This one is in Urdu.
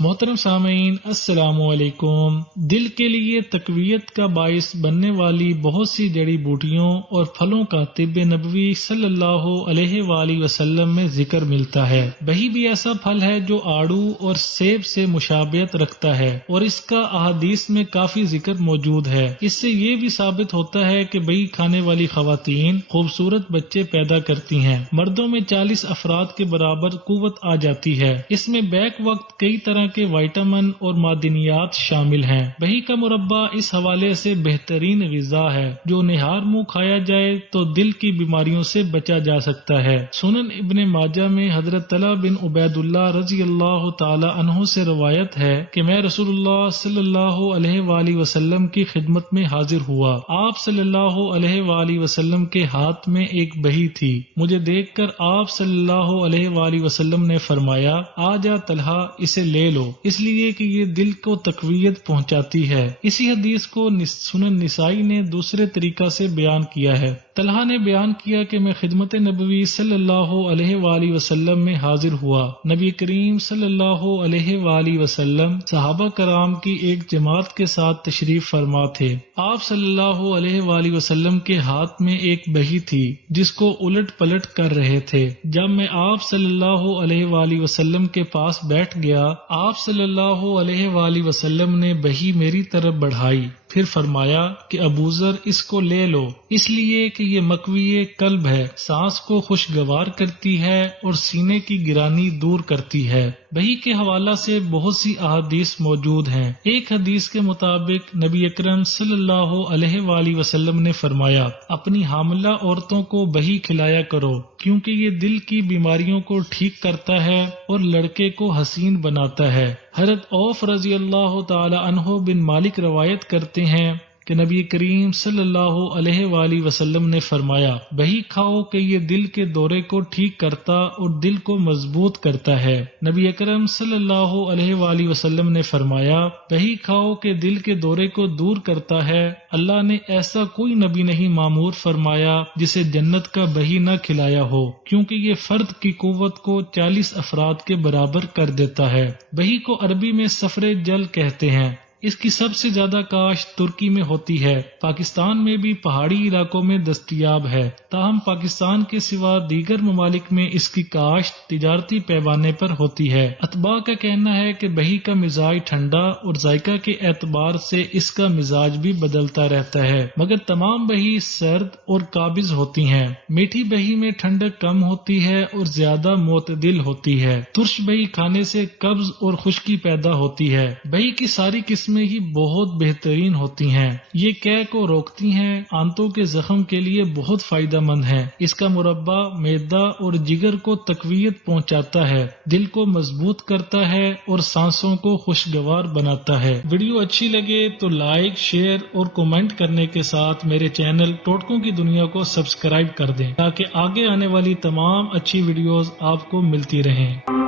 محترم سامعین، السلام علیکم۔ دل کے لیے تقویت کا باعث بننے والی بہت سی جڑی بوٹیوں اور پھلوں کا طب نبوی صلی اللہ علیہ وآلہ وسلم میں ذکر ملتا ہے۔ بہی بھی ایسا پھل ہے جو آڑو اور سیب سے مشابہت رکھتا ہے اور اس کا احادیث میں کافی ذکر موجود ہے۔ اس سے یہ بھی ثابت ہوتا ہے کہ بہی کھانے والی خواتین خوبصورت بچے پیدا کرتی ہیں۔ مردوں میں 40 افراد کے برابر قوت آ جاتی ہے۔ اس میں بیک وقت کئی طرح کے وائٹامن اور معدنیات شامل ہیں۔ بہی کا مربع اس حوالے سے بہترین غذا ہے۔ جو نہار منہ کھایا جائے تو دل کی بیماریوں سے بچا جا سکتا ہے۔ سنن ابن ماجہ میں حضرت طلحہ بن عبید اللہ رضی اللہ تعالی عنہ سے روایت ہے کہ میں رسول اللہ صلی اللہ علیہ وآلہ وسلم کی خدمت میں حاضر ہوا۔ آپ صلی اللہ علیہ وآلہ وسلم کے ہاتھ میں ایک بہی تھی۔ مجھے دیکھ کر آپ صلی اللہ علیہ وآلہ وسلم نے فرمایا، آ جا طلحہ، اسے لے لو، اس لیے کہ یہ دل کو تقویت پہنچاتی ہے۔ اسی حدیث کو سنن نسائی نے دوسرے طریقہ سے بیان کیا ہے۔ طلحہ نے بیان کیا کہ میں خدمت نبوی صلی اللہ علیہ وآلہ وسلم میں حاضر ہوا۔ نبی کریم صلی اللہ علیہ وآلہ وسلم صحابہ کرام کی ایک جماعت کے ساتھ تشریف فرما تھے۔ آپ صلی اللہ علیہ وآلہ وسلم کے ہاتھ میں ایک بہی تھی جس کو الٹ پلٹ کر رہے تھے۔ جب میں آپ صلی اللہ علیہ وآلہ وسلم کے پاس بیٹھ گیا، آپ صلی اللہ علیہ وآلہ وسلم نے بہی میری طرف بڑھائی، پھر فرمایا کہ ابو ذر، اس کو لے لو، اس لیے کہ یہ مقوی قلب ہے، سانس کو خوشگوار کرتی ہے اور سینے کی گرانی دور کرتی ہے۔ بہی کے حوالہ سے بہت سی احادیث موجود ہیں۔ ایک حدیث کے مطابق نبی اکرم صلی اللہ علیہ وآلہ وسلم نے فرمایا، اپنی حاملہ عورتوں کو بہی کھلایا کرو کیونکہ یہ دل کی بیماریوں کو ٹھیک کرتا ہے اور لڑکے کو حسین بناتا ہے۔ حضرت عوف رضی اللہ تعالی عنہ بن مالک روایت کرتے ہیں کہ نبی کریم صلی اللہ علیہ وآلہ وسلم نے فرمایا، بہی کھاؤ کہ یہ دل کے دورے کو ٹھیک کرتا اور دل کو مضبوط کرتا ہے۔ نبی اکرم صلی اللہ علیہ وآلہ وسلم نے فرمایا، بہی کھاؤ کہ دل کے دورے کو دور کرتا ہے۔ اللہ نے ایسا کوئی نبی نہیں معمور فرمایا جسے جنت کا بہی نہ کھلایا ہو، کیونکہ یہ فرد کی قوت کو 40 افراد کے برابر کر دیتا ہے۔ بہی کو عربی میں صفر جل کہتے ہیں۔ اس کی سب سے زیادہ کاشت ترکی میں ہوتی ہے۔ پاکستان میں بھی پہاڑی علاقوں میں دستیاب ہے، تاہم پاکستان کے سوا دیگر ممالک میں اس کی کاشت تجارتی پیمانے پر ہوتی ہے۔ اتباع کا کہنا ہے کہ بہی کا مزاج ٹھنڈا اور ذائقہ کے اعتبار سے اس کا مزاج بھی بدلتا رہتا ہے، مگر تمام بہی سرد اور قابض ہوتی ہیں۔ میٹھی بہی میں ٹھنڈک کم ہوتی ہے اور زیادہ معتدل ہوتی ہے۔ ترش بہی کھانے سے قبض اور خشکی پیدا ہوتی ہے۔ بہی کی ساری قسمیں ہی بہت بہترین ہوتی ہیں۔ یہ قے کو روکتی ہیں، آنتوں کے زخم کے لیے بہت فائدہ مند ہے۔ اس کا مربع معدہ اور جگر کو تقویت پہنچاتا ہے، دل کو مضبوط کرتا ہے اور سانسوں کو خوشگوار بناتا ہے۔ ویڈیو اچھی لگے تو لائک، شیئر اور کمنٹ کرنے کے ساتھ میرے چینل ٹوٹکوں کی دنیا کو سبسکرائب کر دیں تاکہ آگے آنے والی تمام اچھی ویڈیوز آپ کو ملتی رہیں۔